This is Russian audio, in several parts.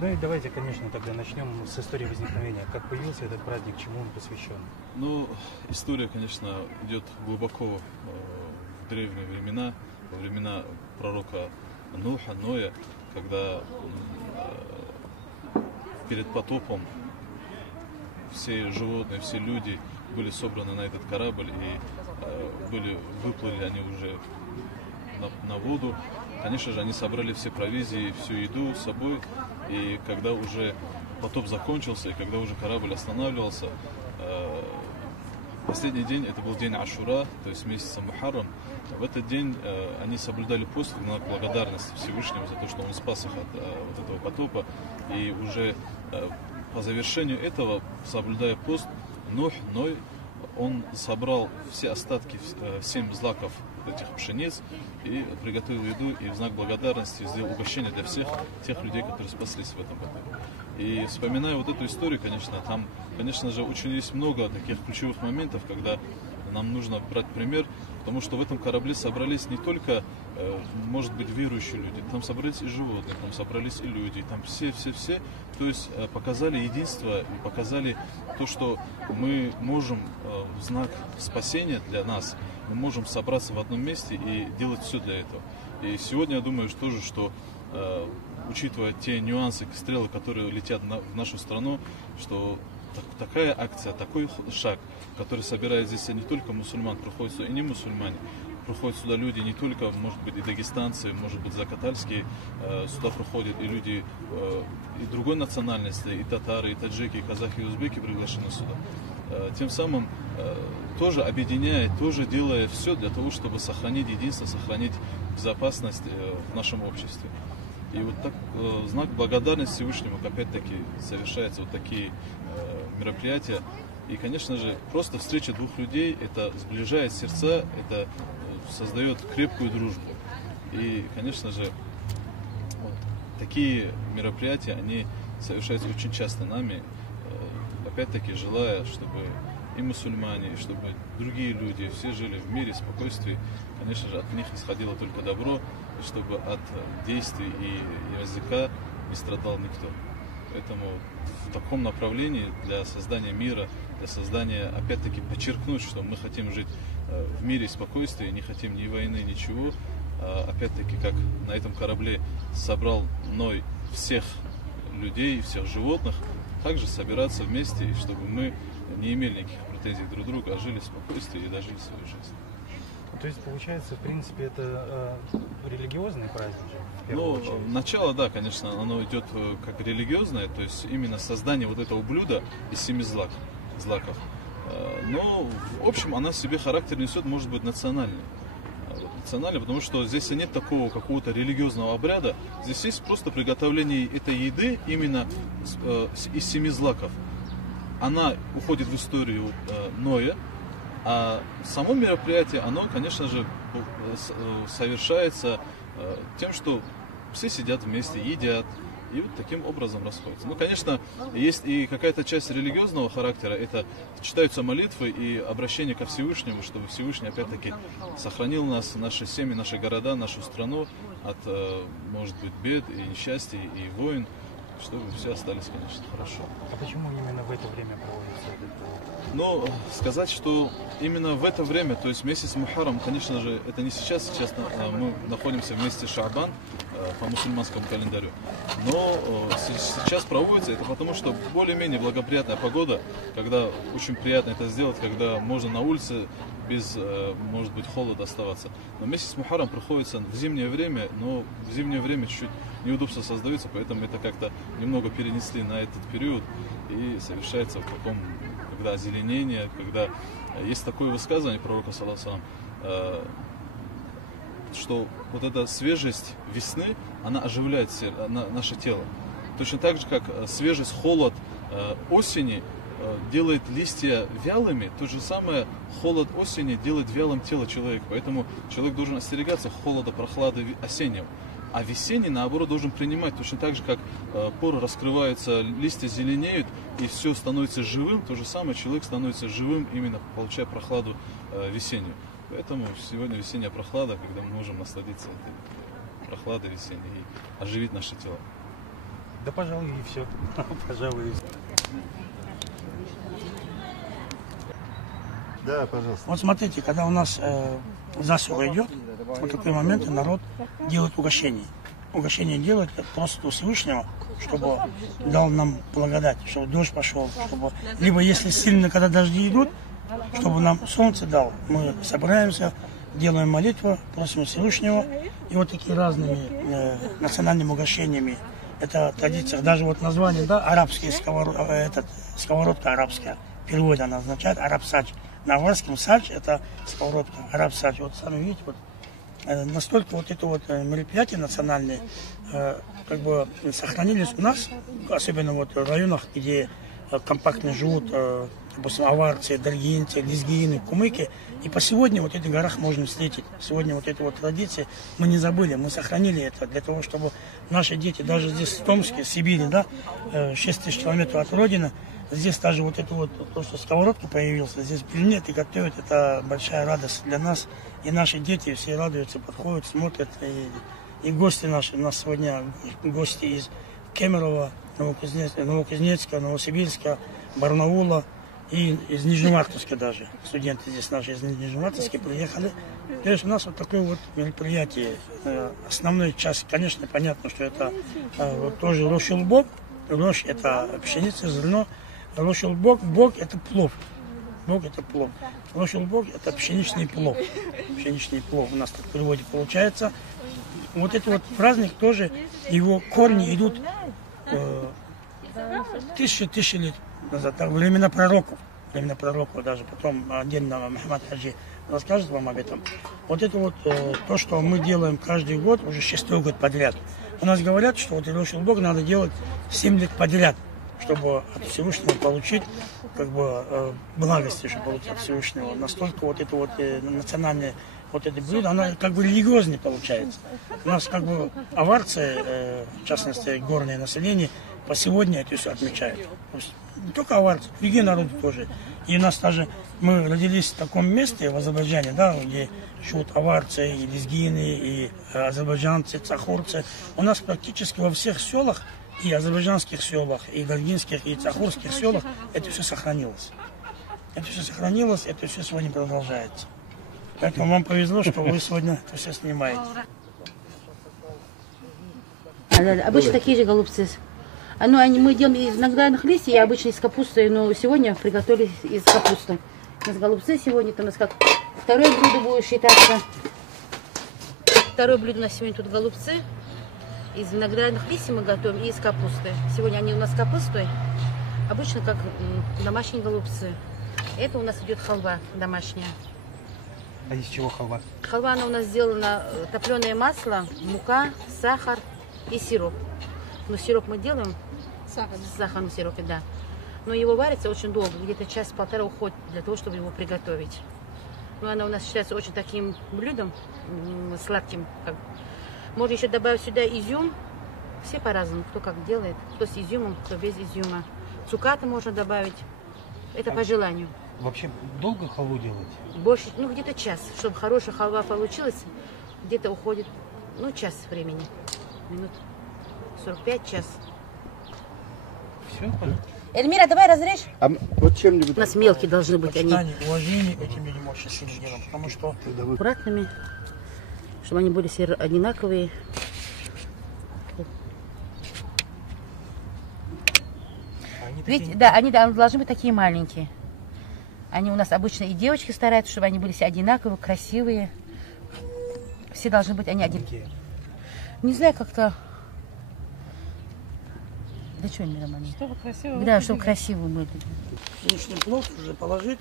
Ну и давайте, конечно, тогда начнем с истории возникновения. Как появился этот праздник, чему он посвящен? Ну, история, конечно, идет глубоко в древние времена, во времена пророка Нуха, Ноя, когда перед потопом все животные, все люди были собраны на этот корабль и выплыли они уже на воду. Конечно же, они собрали все провизии, всю еду с собой, и когда уже потоп закончился, и когда уже корабль останавливался, последний день, это был день Ашура, то есть месяца Мухаррам, в этот день они соблюдали пост в знак благодарности Всевышнему за то, что он спас их от вот этого потопа, и уже по завершению этого, соблюдая пост, Ной, он собрал все остатки, 7 злаков этих пшениц и приготовил еду, и в знак благодарности сделал угощение для всех тех людей, которые спаслись в этом потопе. И вспоминая вот эту историю, конечно, там, конечно же, очень есть много таких ключевых моментов, когда нам нужно брать пример, потому что в этом корабле собрались не только, может быть, верующие люди, там собрались и животные, там собрались и люди, там все, то есть показали единство и показали то, что мы можем в знак спасения для нас, мы можем собраться в одном месте и делать все для этого. И сегодня я думаю тоже, что учитывая те нюансы, стрелы, которые летят в нашу страну, что такая акция, такой шаг, который собирает здесь не только мусульман, приходят сюда и не мусульмане, приходят сюда люди не только, может быть, и дагестанцы, может быть, закатальские, сюда приходят и люди и другой национальности, и татары, и таджики, и казахи, и узбеки приглашены сюда. Тем самым тоже объединяя, тоже делая все для того, чтобы сохранить единство, сохранить безопасность в нашем обществе. И вот так, в знак благодарности Всевышнему, опять-таки, совершаются вот такие мероприятия. И, конечно же, просто встреча двух людей, это сближает сердца, это создает крепкую дружбу. И, конечно же, вот такие мероприятия, они совершаются очень часто нами, опять-таки, желая, чтобы и мусульмане, и чтобы другие люди все жили в мире, спокойствии. Конечно же, от них исходило только добро, и чтобы от действий и языка не страдал никто. Поэтому в таком направлении для создания мира, для создания, опять-таки, подчеркнуть, что мы хотим жить в мире и спокойствии, не хотим ни войны, ничего. Опять-таки, как на этом корабле собрал Ной всех людей, всех животных, также собираться вместе, и чтобы мы не имели никаких претензий друг к другу, а жили в спокойствии и дожили свою жизнь. То есть, получается, в принципе, это религиозный праздник? Ну, начало, да, конечно, оно идет как религиозное, то есть именно создание вот этого блюда из 7 злаков. Но, в общем, она в себе характер несет, может быть, национальный. Национальный, потому что здесь нет такого какого-то религиозного обряда, здесь есть просто приготовление этой еды именно из 7 злаков. Она уходит в историю Ноя, а само мероприятие, оно, конечно же, совершается тем, что все сидят вместе, едят, и вот таким образом расходятся. Ну, конечно, есть и какая-то часть религиозного характера, это читаются молитвы и обращение ко Всевышнему, чтобы Всевышний, опять-таки, сохранил нас, наши семьи, наши города, нашу страну от, может быть, бед и несчастий, и войн, чтобы все остались, конечно, хорошо. А почему именно в это время проводится этот? Ну, сказать, что именно в это время, то есть месяц Мухаррам, конечно же, это не сейчас мы находимся в месяце Шаабан по мусульманскому календарю, но сейчас проводится это потому, что более-менее благоприятная погода, когда очень приятно это сделать, когда можно на улице без, может быть, холода оставаться. Но месяц Мухаррам приходится в зимнее время, но в зимнее время чуть-чуть неудобства создаются, поэтому это как-то немного перенесли на этот период и совершается в таком, когда озеленение, когда есть такое высказывание пророка, саллаллаху алейхи, что вот эта свежесть весны, она оживляет наше тело. Точно так же, как свежесть, холод осени делает листья вялыми, то же самое холод осени делает вялым тело человека. Поэтому человек должен остерегаться холода, прохлады осеннего. А весенний, наоборот, должен принимать, точно так же, как поры раскрываются, листья зеленеют, и все становится живым, то же самое человек становится живым, именно получая прохладу весеннюю. Поэтому сегодня весенняя прохлада, когда мы можем насладиться этой прохладой весенней и оживить наше тело. Да, пожалуй, и все. Пожалуй. Да, пожалуйста. Вот смотрите, когда у нас засуха идет, в такой момент народ делает угощение. Угощение делает просто у Всевышнего, чтобы дал нам благодать, чтобы дождь пошел, чтобы... Либо если сильно, когда дожди идут, чтобы нам солнце дал. Мы собираемся, делаем молитву, просим Всевышнего. И вот такие разными национальными угощениями. Это традиция, даже вот название, да, арабские сковородка арабская. В переводе она означает араб-сач. На аварском сач это сковородка, араб-сач. Вот сами видите, вот настолько вот это вот мероприятия национальные как бы сохранились у нас, особенно вот в районах, где компактно живут, допустим, аварцы, даргинцы, лезгины, кумыки. И по сегодня вот в этих горах можно встретить. Сегодня вот эти вот традиции мы не забыли, мы сохранили это для того, чтобы наши дети, даже здесь в Томске, в Сибири, да, 6 тысяч километров от родины, здесь даже вот это вот, то, что сковородка появился, здесь пельметы готовят, это большая радость для нас. И наши дети все радуются, подходят, смотрят. И гости наши, у нас сегодня гости из Кемерово, Новокузнецка, Новосибирска, Барнаула и из Нижневартовска даже. Студенты здесь наши из Нижневартовска приехали. То есть у нас вот такое вот мероприятие. Основной час, конечно, понятно, что это вот тоже рошулбок. Рожь это пшеница, зерно. Рошулбок, бок это плов. Бок это плов. Рошулбок это пшеничный плов. Пшеничный плов у нас так в переводе получается. Вот этот вот праздник тоже, его корни идут тысячи лет назад, времена пророков даже, потом отдельно Мухаммад Хаджи расскажет вам об этом. Вот это вот то, что мы делаем каждый год, уже 6-й год подряд. У нас говорят, что вот Рошулбок надо делать 7 лет подряд, чтобы от Всевышнего получить как бы благости, чтобы получить от Всевышнего. Настолько вот это вот национальное вот это блюдо, оно как бы религиозное получается. У нас как бы аварцы, в частности горное население, по сегодня это все отмечают. То есть не только аварцы, другие народы тоже. И у нас даже, мы родились в таком месте, в Азербайджане, да, где живут аварцы, и лезгины, и азербайджанцы, цахурцы. У нас практически во всех селах, и азербайджанских селах, и гальгинских, и цахурских селах, это все сохранилось. Это все сохранилось, это все сегодня продолжается. Поэтому вам повезло, что вы сегодня это все снимаете. Обычно такие же голубцы. Мы делаем из виноградных листьев и обычно из капусты, но сегодня приготовили из капусты. У нас голубцы сегодня, это у нас как второе блюдо будет считаться. Второе блюдо у нас сегодня тут голубцы. Из виноградных листьев мы готовим и из капусты. Сегодня они у нас с капустой, обычно как домашние голубцы. Это у нас идет халва домашняя. А из чего халва? Халва она у нас сделана топленое масло, мука, сахар и сироп. Но сироп мы делаем с сахарным сиропом, да. Но его варится очень долго, где-то час-полтора уходит для того, чтобы его приготовить. Но она у нас считается очень таким блюдом, сладким. Можно еще добавить сюда изюм. Все по-разному, кто как делает. Кто с изюмом, кто без изюма. Цукаты можно добавить. Это по желанию. Вообще долго халву делать? Больше, где-то час. Чтобы хорошая халва получилась, где-то уходит, час времени. Минут 45, час. Все? Эльмира, давай разрежь. Вот чем-нибудь. У нас мелкие должны быть они. Уважение этим людям очень сильно делаем, потому что... Аккуратными, чтобы они были все одинаковые. Видите, да, они должны быть такие маленькие. Они у нас обычно и девочки стараются, чтобы они были все одинаковые, красивые. Все должны быть они одинаковые. Не знаю, как-то... Да что они нормально? Чтобы красиво. Да, чтобы красиво были. Пшеничный плов уже положить.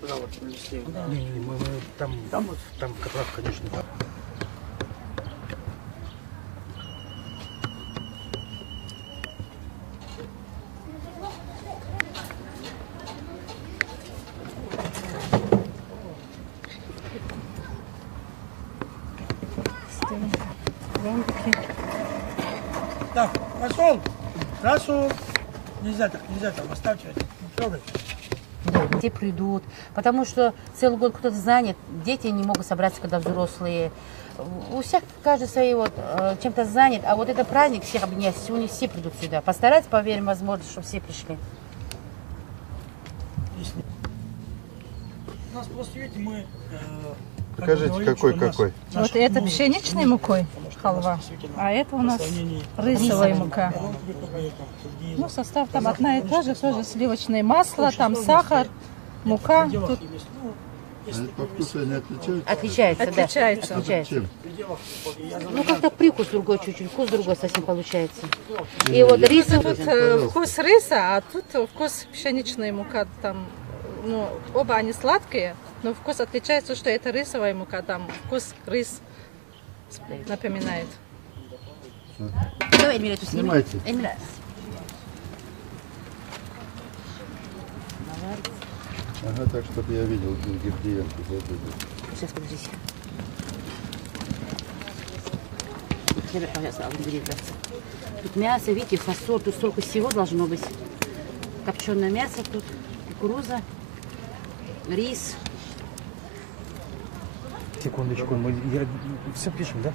Сюда вот принесли. Да. Не, мы там в котлах, конечно. Так, Расул, нельзя так, оставьте это. Трогай. Все придут, потому что целый год кто-то занят, дети не могут собраться, когда взрослые. У всех каждый свои вот чем-то занят, а вот это праздник всех объединяет, сегодня все придут сюда. Постараться, поверим, возможно, чтобы все пришли. У нас просто, видите, мы... Покажите, какой. Вот это пшеничной мукой халва, а это у нас рисовая мука. Ну, состав там одна и та же, тоже сливочное масло, там сахар, мука. Тут По вкусу они отличаются? Отличается, да. Отличается. Отличается. Ну, как-то привкус другой чуть-чуть, вкус другой совсем получается. И вот рис... тут вкус риса, а тут вкус пшеничной мука. Там, ну, оба они сладкие, но вкус отличается, что это рисовая мука, там вкус рис напоминает. Давай, Эльмира, эту сними. Снимайте. Эльмира. Ага, так, чтобы я видел ингредиенты. Сейчас, подождите. Теперь, пожалуйста, ингредиенты. Тут мясо, видите, фасоль, тут столько всего должно быть. Копченое мясо, тут кукуруза, рис. Секундочку, все пишем, да?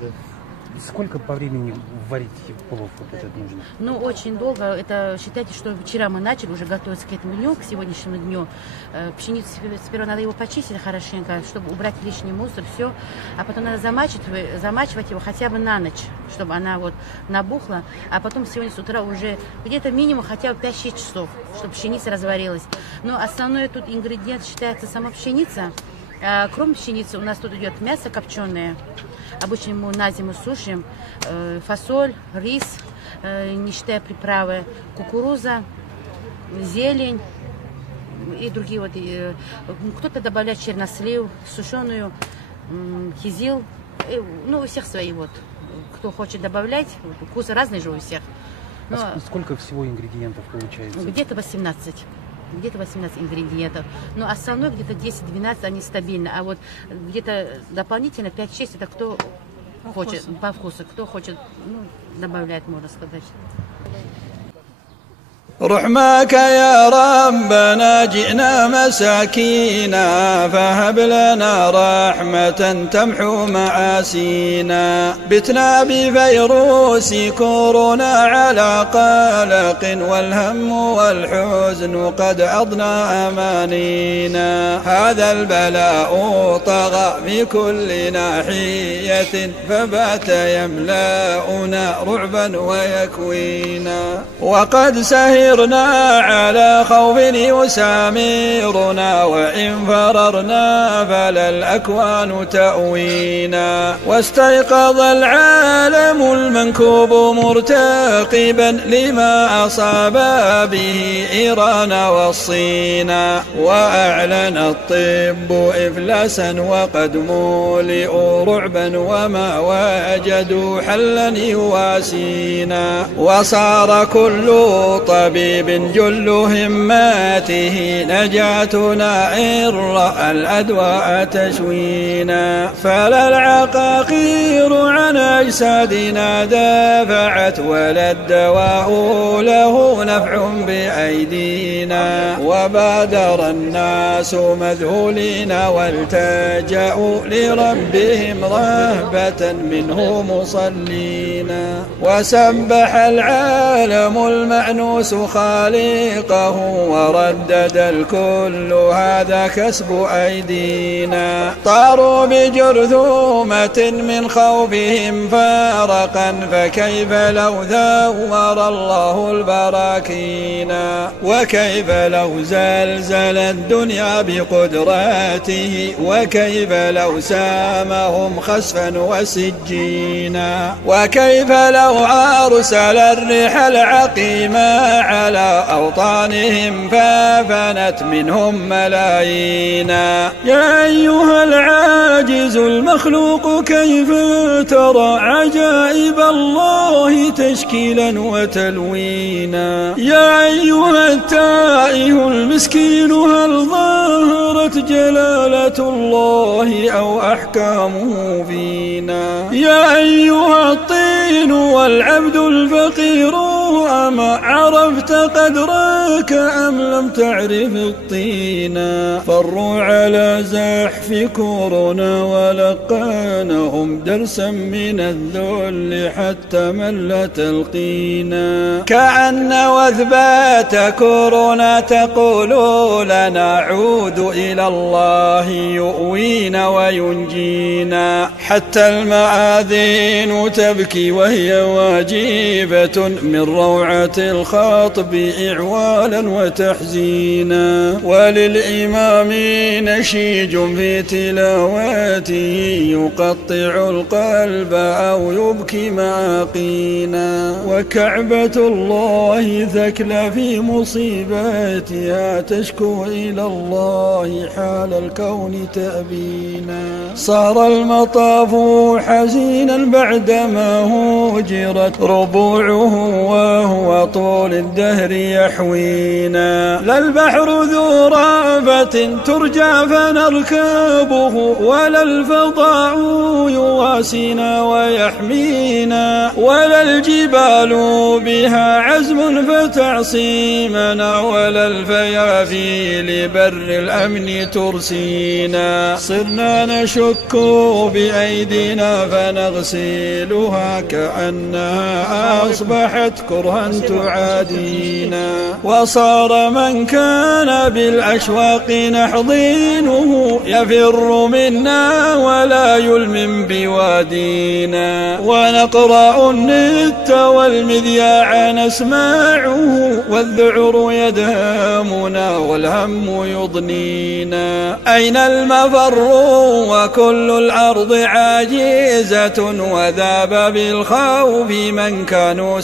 Сколько по времени варить плов вот этот нужно? Ну, очень долго. Это считайте, что вчера мы начали уже готовиться к этому дню, к сегодняшнему дню. Пшеницу сперва надо его почистить хорошенько, чтобы убрать лишний мусор, все. А потом надо замачивать его хотя бы на ночь, чтобы она вот набухла. А потом сегодня с утра уже где-то минимум хотя бы 5-6 часов, чтобы пшеница разварилась. Но основной тут ингредиент считается сама пшеница. Кроме пшеницы у нас тут идет мясо копченое. Обычно мы на зиму сушим фасоль, рис, не считая приправы, кукуруза, зелень и другие вот. Кто-то добавляет чернослив, сушеную, кизил. Ну, у всех свои вот. Кто хочет добавлять, вкусы разные же у всех. Но сколько всего ингредиентов получается? где-то 18. Где-то 18 ингредиентов. Но основной где-то 10-12, они стабильны. А вот где-то дополнительно 5-6, это кто хочет, по вкусу. Кто хочет, ну, добавлять, можно сказать. رحمك يا ربنا جئنا مساكينا فهب لنا رحمة تمحو معاسينا بتنا بفيروس كورونا على قلق والهم والحزن قد أضنى أمانينا هذا البلاء طغى في كل ناحية فبات يملأنا رعبا ويكوينا وقد سهرنا على خوف يسامرنا وإن فررنا فلا الأكوان تأوينا واستيقظ العالم المنكوب مرتقبا لما أصاب به إيران والصين وأعلن الطب إفلاسا وقد مولئوا رعبا وما وجدوا حلا يواسينا وصار كل طبيب جل هماته نجاتنا إن رأى الأدواء تشوينا فلا العقاقير عن أجسادنا دافعت ولا الدواء له نفع بأيدينا وبادر الناس مذهولين والتجأوا لربهم رهبة منه مصلينا وسبح العالم المأنوس خالقه وردد الكل هذا كسب أيدينا طاروا بجرذومة من خوفهم فارقا فكيف لو ذور الله البراكين وكيف لو زلزل الدنيا بقدراته وكيف لو سامهم خسفا وسجينا وكيف لو أرسل الريح العقيمة على أوطانهم ففنت منهم ملايينا يا أيها العاجز المخلوق كيف ترى عجائب الله تشكيلا وتلوينا يا أيها التائه المسكين هل ظهرت جلالة الله أو أحكامه فينا يا أيها الطين والعبد الفقير العظام عرفت قدرك أم لم تعرف الطينا؟ فروا على زحف كورونا ولقانهم درسا من الذل حتى ملت القينا. كأن وثبات كورونا تقول لنا عود إلى الله يؤوينا وينجينا. حتى المآذين تبكي وهي واجبة من روعة الخطب إعوالا وتحزينا. وللإمام نشيج في تلاوته يقطع القلب أو يبكي معاقينا. وكعبة الله ثكلى في مصيباتها تشكو إلى الله حال الكون تأبينا. صار المطاف حزينا بعدما هجرت ربوعه وهو طول الدهر يحوينا. لا البحر ذو رأفة ترجى فنركبه ولا الفضاء يواسينا ويحمينا ولا الجبال بها عزم فتعصيمنا ولا الفيافي لبر الأمن ترسينا. صرنا نشك بأيدينا فنغسلها كأنها أصبحت كرها تعادينا. وصار من كان بالأشواق نحضينه يفر منا ولا يلم بوادينا. ونقرأ النت والمذياع نسمعه والذعر يدهمنا والهم يضنينا. أين المفر وكل الأرض عاجزة وذاب بالخوف من كانوا